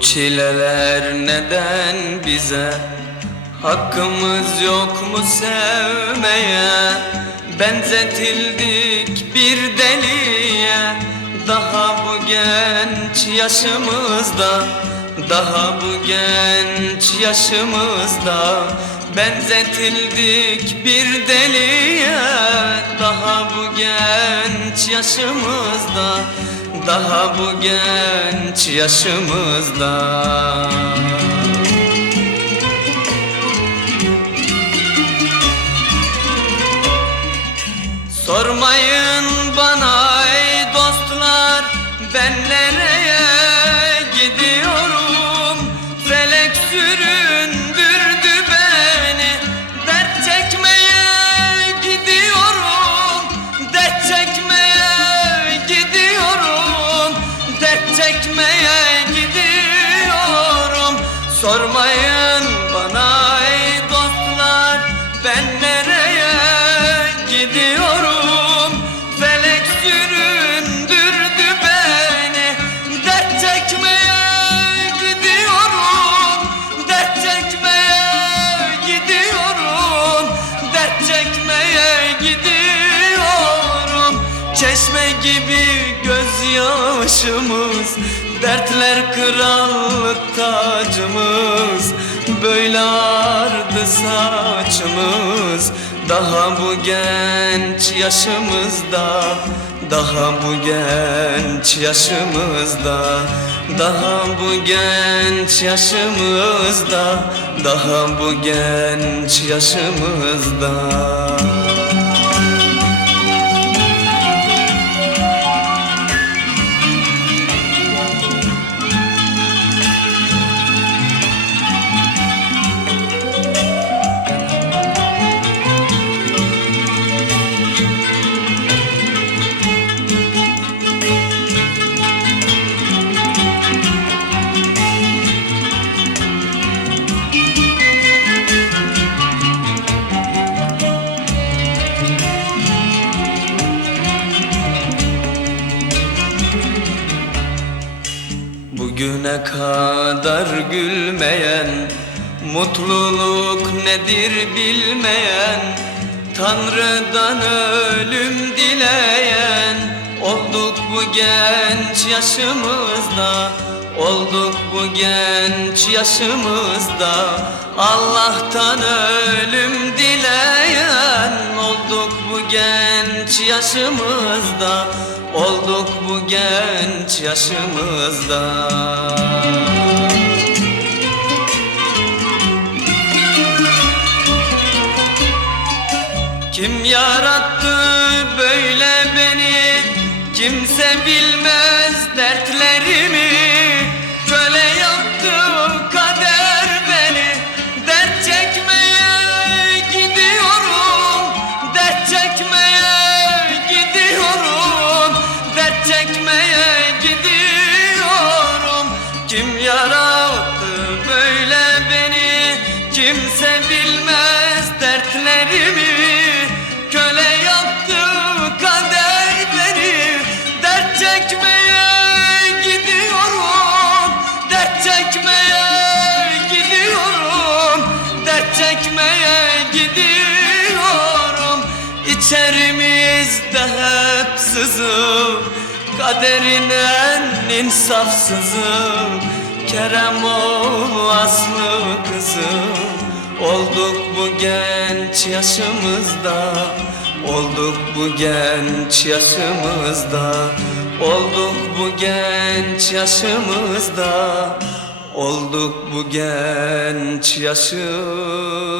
çileler neden bize? Hakkımız yok mu sevmeye? Benzetildik bir deliye. Daha bu genç yaşımızda Daha bu genç yaşımızda Benzetildik bir deliye. Daha bu genç yaşımızda Daha bu genç yaşımızda. Sormayın bana ey dostlar ben nereye gidiyorum? Felek süründürdü Sormayın bana ey dostlar ben nereye gidiyorum? Felek süründürdü beni Dert çekmeye gidiyorum. Dert çekmeye gidiyorum Dert çekmeye gidiyorum. Çeşme gibi gözyaşımız Dertler krallık tacımız Böyle ardı saçımız. Daha bu genç yaşımızda Daha bu genç yaşımızda Daha bu genç yaşımızda Daha bu genç yaşımızda Bugüne kadar gülmeyen Mutluluk nedir bilmeyen Tanrı'dan ölüm dileyen Olduk bu genç yaşımızda Olduk bu genç yaşımızda. Allah'tan ölüm dileyen Olduk bu genç yaşımızda Olduk bu genç yaşımızda? Kim yarattı böyle beni? Kimse bilmez Kim yarattı böyle beni? Kimse bilmez dertlerimi. Köle yaptı kader beni. Dert çekmeye gidiyorum. Dert çekmeye gidiyorum. Dert çekmeye gidiyorum. İçerimizde hep sızım Kaderin en insafsızı Kerem oğlu aslı kızım Olduk bu genç yaşımızda Olduk bu genç yaşımızda. Olduk bu genç yaşımızda Olduk bu genç yaşımızda